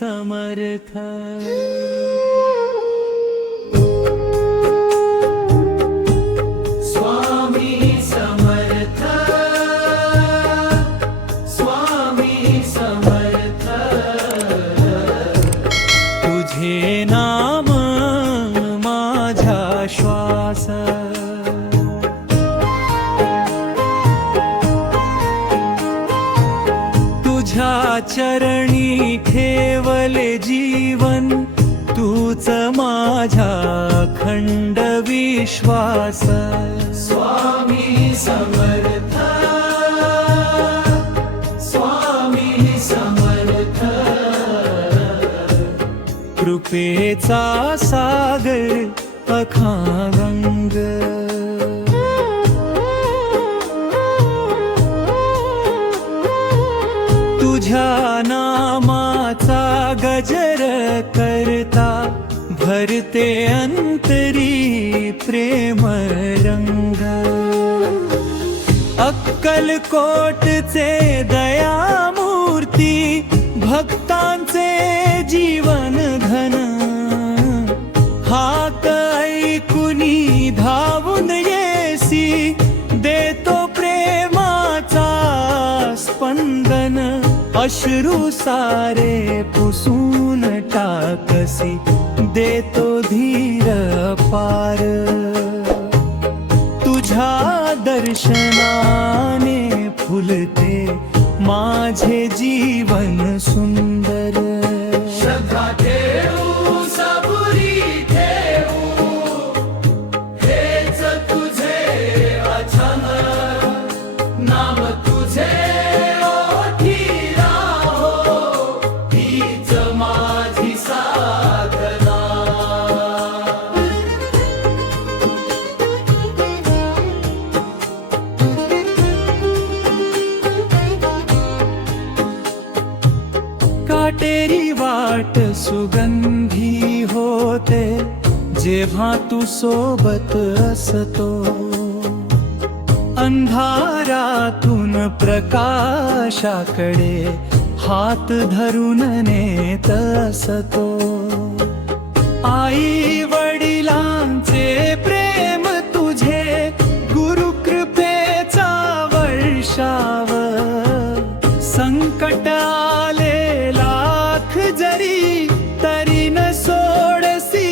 समर्थ। स्वामी समर्थ, स्वामी समर्थ, तुझे नाम माझा श्वास। तुझ्या चरणी ठेवले जीवन, तूच माझा खंड विश्वास। स्वामी समर्थ, स्वामी समर्थ, कृपेचा सागर अखांग। तुझ्या नामाचा गजर करता, भरते अंतरी प्रेम रंग। अक्कलकोटचे दयामूर्ती, भक्तांचे जीवन धन। हाक ऐकुनी धावून येसी, देतो प्रेमाचा स्पंदन। अश्रू सारे पुसून टाकसी, देतो धीर पार। तुझ्या दर्शनाने फुलते माझे जीवन सुंदर। श्रद्धा ठेवू सबुरी ठेवू, हेच तुझे वचन। नाम तुझे काटेरी वाट सुगंधी होते, जेव्हा तू सोबत असतो। अंधारातून प्रकाशाकडे हात धरून नेत असतो। आई वडिलांचे प्रेम तुझे, गुरुकृपेचा वर्षाव। संकट आले लाख जरी, तरी न सोडसी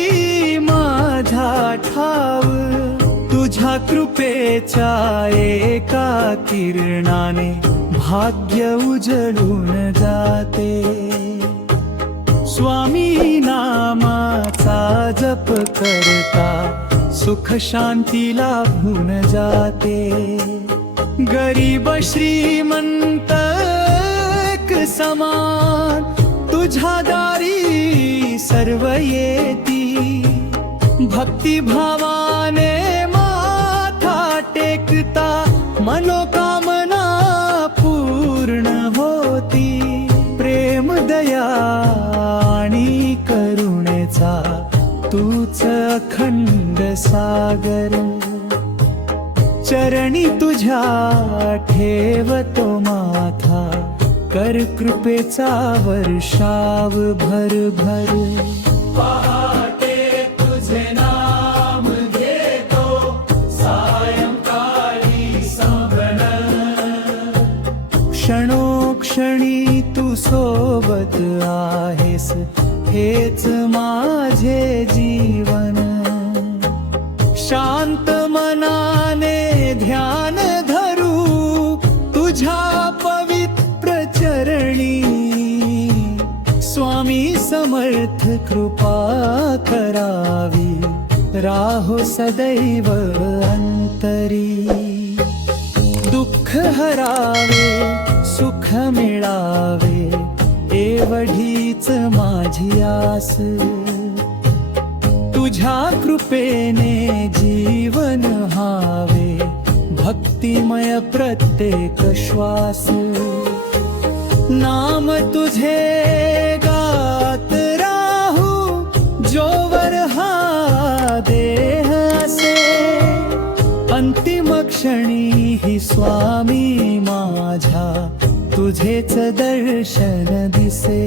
माझा ठाव। तुझ्या कृपेच्या एका किरणाने भाग्य उजळून जाते। स्वामी नामाचा जप करता, सुख शांती लाभून जाते। गरीब श्रीमंत एक समान, तुझ्या दारी सर्व येती। भक्तिभावाने माथा टेकता, मनोकामना पूर्ण होती। प्रेम दया आणि करुणेचा तूच अखंड सागर। चरणी तुझ्या ठेवतो माथा, कर कृपेचा वर्षाव भर भर। पहाटे तुझे नाम घेतो, सायंकाळी सांगण। क्षणोक्षणी तू सोबत आहेस, हेच माझे जीवन। शांत मनाने ध्यान धरू, तुझ्या पवित्र चरणी। स्वामी समर्थ कृपा करावी, राहो सदैव अंतरी। दुःख हरावे, सुख मिळावे, एवढीच माझी आस। तुझ्या कृपेने जीवन हावे, भक्तिमय प्रत्येक श्वास। नाम तुझे गात राहू, जोवर हा देह असे। अंतिम क्षणी ही स्वामी माझ्या, तुझेच दर्शन दिसे।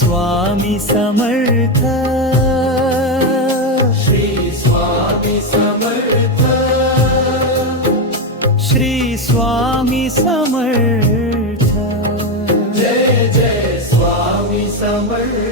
स्वामी समर्थ, श्री स्वामी समर्थ, श्री स्वामी समर्थ. जय जय स्वामी समर्थ.